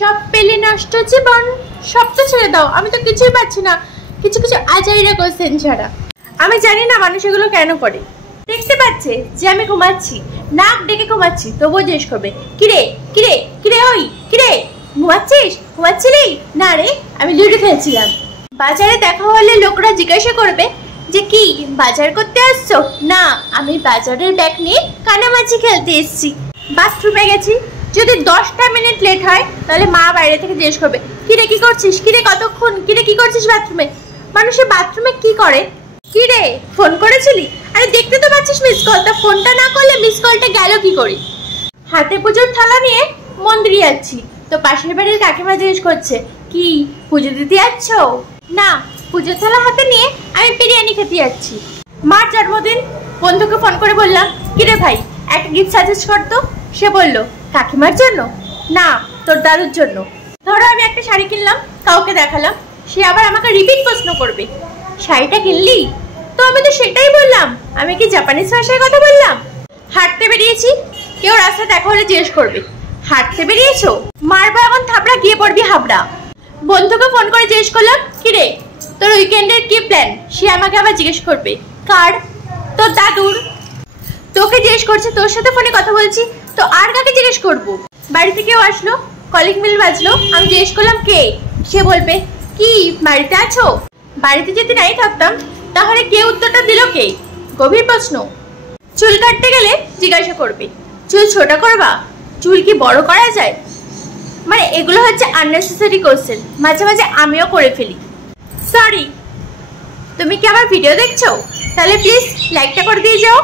সব পেলে নষ্ট জীবন, সব তো ছেড়ে দাও। আমি তো কিছুই পাচ্ছি না, কিছু কিছু আজাইরা কোশ্চেন ছাড়া। আমি জানি না মানুষ এগুলো কেন করে। দেখতে পাচ্ছে যে আমি ঘুমাচ্ছি, নাক ডেকে ঘুমাচ্ছি, তবুও জিজ্ঞেস করবে কিরে কিরে কিরে, ওই কিরে ঘুমাচ্ছিস, ঘুমাচ্ছিলি না? রে আমি লুডো খেলছিলাম। বাজারে দেখা হলে লোকরা জিজ্ঞাসা করবে যে কি বাজার করতে আসছো? না, আমি বাজারের ব্যাগ নিয়ে কানামাছি খেলতে এসেছি। বাথরুমে গেছি, যদি 10টা মিনিট লেট হয় তাহলে মা বাইরে থেকে জিজ্ঞেস করবে কিরে কি করছিস, কিরে কতক্ষণ, কিরে কি করছিস বাথরুমে। মানুষের বাথরুমে কি করে? কিরে ফোন করেছিলি? আরে দেখতে তো পাচ্ছিস মিস কল, তা ফোনটা না করলে মিস কলটা গেল কি করে? হাতে পুজোর থালা নিয়ে মন্দিরে যাচ্ছি, তো পাশের বাড়ির কাকিমা জিজ্ঞেস করছে কি পুজো দিতে যাচ্ছ? না, পুজোর থালা হাতে নিয়ে আমি বিরিয়ানি খেতে যাচ্ছি। মার জন্মদিন, বন্ধুকে ফোন করে বললাম কিরে ভাই একটা গিফট সাজেস্ট করতো। সে বলল কাকিমার জন্য? না, তোর দাদুর জন্য। ধরো আমি একটা শাড়ি কিনলাম, কাউকে দেখালাম, সে আবার আমাকে রিপিট প্রশ্ন করবে শাড়িটা কিনলি? তো আমি তো সেটাই বললাম, আমি কি জাপানিজ ভাষায় কথা বললাম? হাঁটতে বেরিয়েছি, কেউ রাস্তা দেখা হলে জিজ্ঞেস করবে হাঁটতে বেরিয়েছো? মারবো এখন থাপড়া, গিয়ে পড়বি হাবড়া। বন্ধুকে ফোন করে জিজ্ঞেস করলাম কিরে তোর উইকেন্ডের কি প্ল্যান? সে আমাকে আবার জিজ্ঞেস করবে কার? তোর দাদুর। তোকে জিজ্ঞেস করছে, তোর সাথে ফোনে কথা বলছি, তো আর কাকে জিজ্ঞেস করবো? বাড়িতে কেউ আসলো, কলিং বেল বাজলো, আমি জিজ্ঞেস করলাম কে? সে বলবে কি বাড়িতে আছো? বাড়িতে যদি নাই থাকতাম তাহলে কে উত্তরটা দিল কে? গভীর প্রশ্ন। চুল কাটতে গেলে জিজ্ঞাসা করবে চুল ছোট করবা, চুল কি বড় করা যায়? মানে এগুলো হচ্ছে আননেসেসারি কোশ্চেন, মাঝে মাঝে আমিও করে ফেলি। সরি। তুমি কি আমার ভিডিও দেখছো? তাহলে প্লিজ লাইকটা করে দিয়ে যাও।